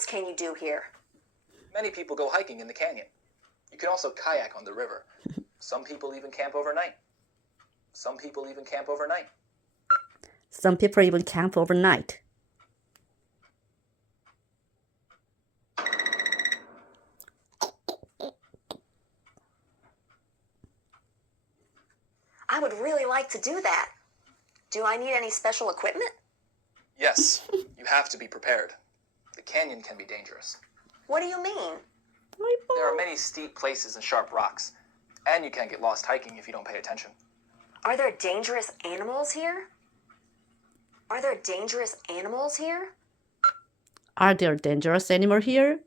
else can you do here? Many people go hiking in the canyon. You can also kayak on the river. Some people even camp overnight. Some people even camp overnight. Some people even camp overnight. I would really like to do that. Do I need any special equipment? Yes, you have to be prepared. The canyon can be dangerous. What do you mean? There are many steep places and sharp rocks, and you can get lost hiking if you don't pay attention. Are there dangerous animals here? Are there dangerous animals here? Are there dangerous animals here?